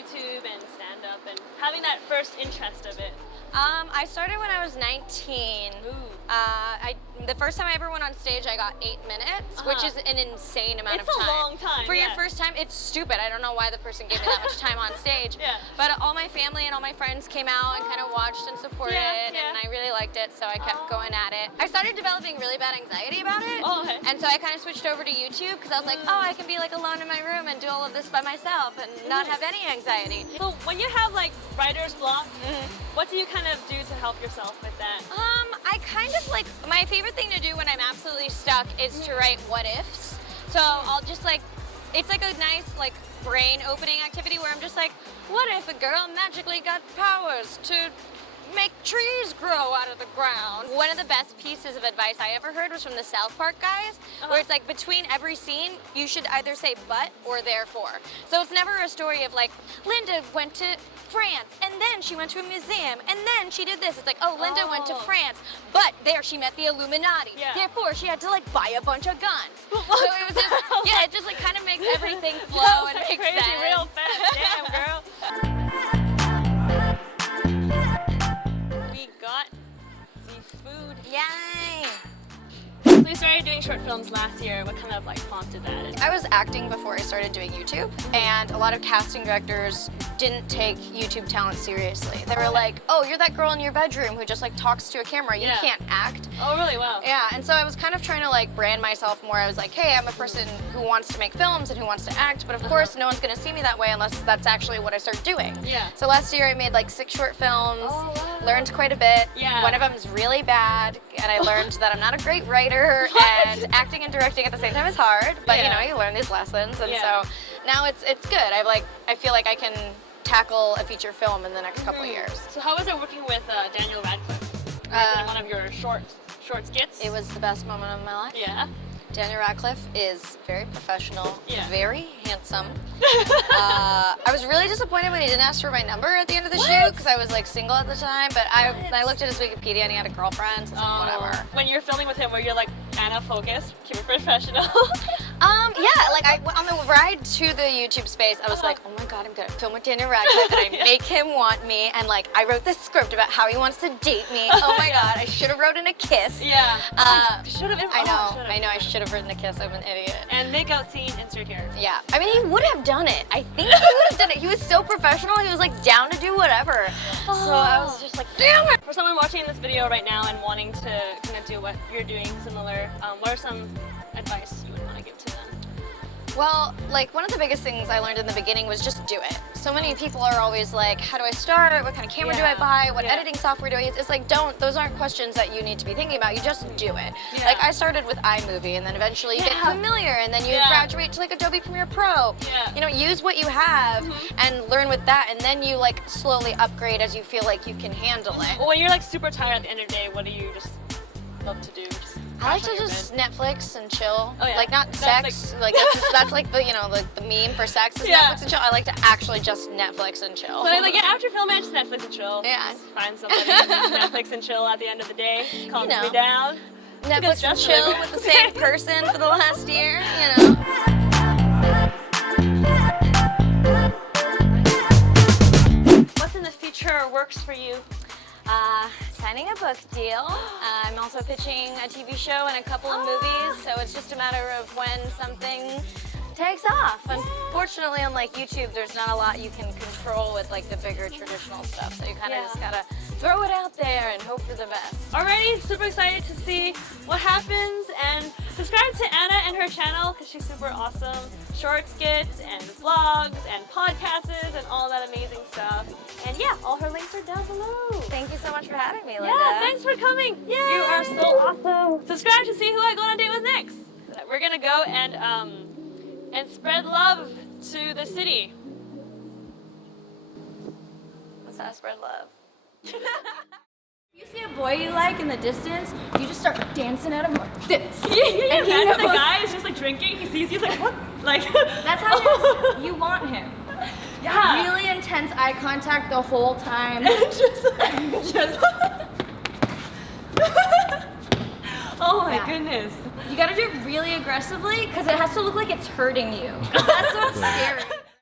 YouTube and stand-up and having that first interest of it? I started when I was 19. Ooh. The first time I ever went on stage, I got 8 minutes, which is an insane amount of time. It's a long time. For your first time, it's stupid. I don't know why the person gave me that much time on stage. But all my family and all my friends came out and kind of watched and supported, and I really liked it, so I kept going at it. I started developing really bad anxiety about it, and so I kind of switched over to YouTube because I was like, oh, I can be like alone in my room and do all of this by myself and not have any anxiety. So when you have like writer's block, what do you kind of do to help yourself with that? I kind of like, my favorite thing to do when I'm absolutely stuck is to write what ifs. So I'll just like, it's like a nice like brain opening activity where I'm just like, what if a girl magically got powers to make trees grow out of the ground? One of the best pieces of advice I ever heard was from the South Park guys, where it's like between every scene, you should either say but or therefore. So it's never a story of like, Linda went to France, and then she went to a museum, and then she did this. It's like, oh, Linda went to France, but there she met the Illuminati. Therefore, she had to like buy a bunch of guns. So it was just, it just like kind of makes everything flow and make crazy sense. Real fast. Damn, girl. We got the food. Yay! So you started doing short films last year. What kind of like prompted that? I was acting before I started doing YouTube, and a lot of casting directors didn't take YouTube talent seriously. They were like, oh, you're that girl in your bedroom who just like talks to a camera. You can't act. Oh, really? Wow. Yeah, and so I was kind of trying to like brand myself more. I was like, hey, I'm a person who wants to make films and who wants to act, but of course no one's gonna see me that way unless that's actually what I start doing. So last year I made like 6 short films, learned quite a bit. One of them is really bad, and I learned that I'm not a great writer, and acting and directing at the same time is hard, but you know, you learn these lessons, and so now it's good. I feel like I can tackle a feature film in the next couple of years. So how was it working with Daniel Radcliffe? In one of your short skits? It was the best moment of my life. Yeah. Daniel Radcliffe is very professional, very handsome. I was really disappointed when he didn't ask for my number at the end of the shoot because I was like single at the time, but I looked at his Wikipedia and he had a girlfriend, so whatever. When you're filming with him, where you're like, Anna, focus, keep it professional. Yeah, like on the ride to the YouTube space, I was like, oh my god, I'm gonna film with Daniel Radcliffe and I make him want me, and like I wrote this script about how he wants to date me. Oh my god, I should have written a kiss. Should have. I know, I should have written a kiss. I'm an idiot. And makeout scene, insert here. Yeah, I mean, he would have done it. I think he would have done it. He was so professional. He was like down to do whatever. So I was just like, damn it. For someone watching this video right now and wanting to kind of do what you're doing similar, what are some advice you would want to give to them? Well, like one of the biggest things I learned in the beginning was just do it. So many people are always like, how do I start? What kind of camera do I buy? What editing software do I use? It's like, those aren't questions that you need to be thinking about. You just do it. Like I started with iMovie, and then eventually you get familiar, and then you graduate to like Adobe Premiere Pro. You know, use what you have and learn with that, and then you like slowly upgrade as you feel like you can handle it. Well, when you're like super tired at the end of the day, what do you just love to do? I like to just Netflix and chill. Oh, yeah. Like not sex, like that's like the, you know, the meme for sex is Netflix and chill. I like to actually just Netflix and chill. So like after filming, just Netflix and chill. Yeah. Just find somebody to Netflix and chill at the end of the day. Calms me down. Netflix and chill with the same person for the last year, you know. What's in the future works for you? Signing a book deal. I'm also pitching a TV show and a couple of movies, so it's just a matter of when something takes off. Unfortunately, unlike YouTube, there's not a lot you can control with like the bigger traditional stuff, so you kind of just gotta throw it out there and hope for the best. Alrighty, super excited to see what happens, and subscribe to Anna and her channel because she's super awesome. Short skits and vlogs and podcasts and all that amazing stuff. And yeah, all her links are down below. Thank you so much for having me, Leenda. Yeah, thanks for coming. Yay. You are so awesome. Subscribe to see who I go on a date with next. We're gonna go and spread love to the city. What's that, spread love? You see a boy you like in the distance, you just start dancing at him like this. And the guy is just like drinking, he sees you, he's like, what? Like, that's how you want him. Yeah. Really intense eye contact the whole time. Oh my goodness. You gotta do it really aggressively because it has to look like it's hurting you. That's what's scary.